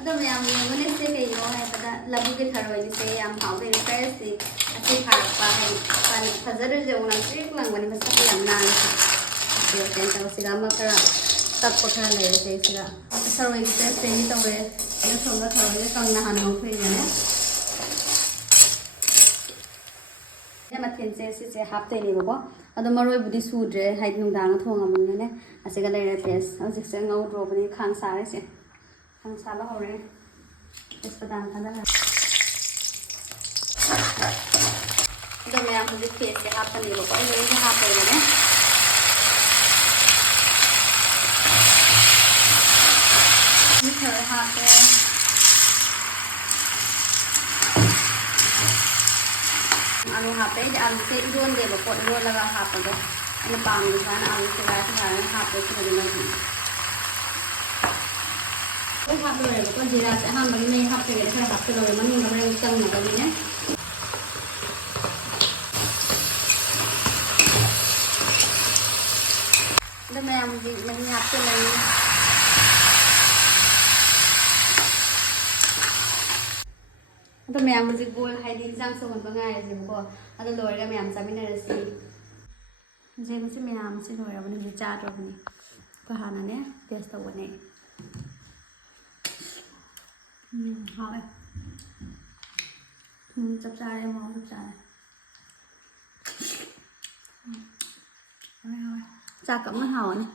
ꯑꯗꯣ ꯃꯌꯥꯝ ꯌꯦꯡꯕꯅꯦꯁꯦ ꯀꯩꯅꯣ ꯍꯥꯏꯕꯗ ꯂꯕꯨꯛꯀꯤ ꯊꯔꯣꯏꯁꯦ ꯌꯥꯝ ꯍꯥꯎꯗꯣꯏꯅꯤ ꯐ꯭ꯔꯦꯁꯇꯤ ꯑꯁꯤ ꯐꯥꯔꯛꯄ ꯍꯥꯏꯗꯤ ꯐꯖꯔꯁꯦ ꯎꯅꯛꯇ꯭ꯔꯤꯛ ꯂꯪꯕꯅꯤ ꯃꯁꯛ ꯌꯥꯝ ꯅꯥꯟꯅ ꯀꯩꯅꯣ ꯇꯧꯁꯤꯒ ꯑꯃ ꯈꯔ ꯇꯛꯄ ꯈꯔ ꯂꯩꯔꯁꯦ ꯁꯤꯒ ꯊꯔꯣꯏꯒꯤ ꯐ꯭ꯔꯦꯁ ꯔꯦꯗꯤ ꯇꯧꯔꯦ ꯑꯗ ꯁꯣꯝꯗ ꯊꯔꯣꯏꯁꯦ ꯀꯪꯅ ꯍꯥꯟꯅ ꯉꯧꯊꯣꯛꯏꯅꯦ ꯃꯊꯦꯜꯁꯦ ꯁꯤꯁꯦ ꯍꯥꯞꯇꯣꯏꯅꯦꯕꯀꯣ ꯑꯗꯣ ꯃꯔꯣꯏꯕꯨꯗꯤ ꯁꯨꯗ꯭ꯔꯦ ꯍꯥꯏꯗꯤ ꯅꯨꯡꯗꯥꯡꯗ ꯊꯣꯡꯉꯕꯅꯤꯅꯅꯦ ꯑꯁꯤꯒ ꯂꯩꯔꯦ ꯄꯦꯁ ꯍꯧꯖꯤꯛꯁꯦ ꯉꯧꯗ꯭ꯔꯣꯕꯅꯤ ꯈꯥꯡ ꯁꯥꯔꯤꯁꯦ ꯈꯥꯡ ꯁꯥꯕ ꯍꯧꯔꯦ ꯇꯦꯁꯄꯇꯥ ꯊꯥꯗꯔꯦ ꯑꯗꯣ ꯃꯌꯥꯝ ꯍꯧꯖꯤꯛ ꯄꯦꯁꯁꯦ ꯍꯥꯞꯄꯅꯦꯕꯀꯣ ꯑꯩ ꯂꯣꯏꯅ ꯍꯥꯞꯄꯣꯏꯕꯅꯦ ꯈꯔ ꯍꯥꯞꯄꯦ आलू हापे आलू से इरोंदेबको इरोलगा हापदो अने पामदो साना आलू से गाय हापे खरदो लगी ओ हापे रेबको जीरा से हम बगी नहीं हापे के खरा हापे लो मनु नबरे चंग नबनी ने द मैं मुझे नहीं हापे लगी तो मैं मुझे गोल हाइडी जांग सोमन बंगाय जेबको अदो लोरगा मैं चामिनरसी जे मुझे मैम से लोरबने मुझे चाटरबने को हानाने टेस्ट तवने हावे चप चारे मो चप चारे हावे हावे चाक कम हावने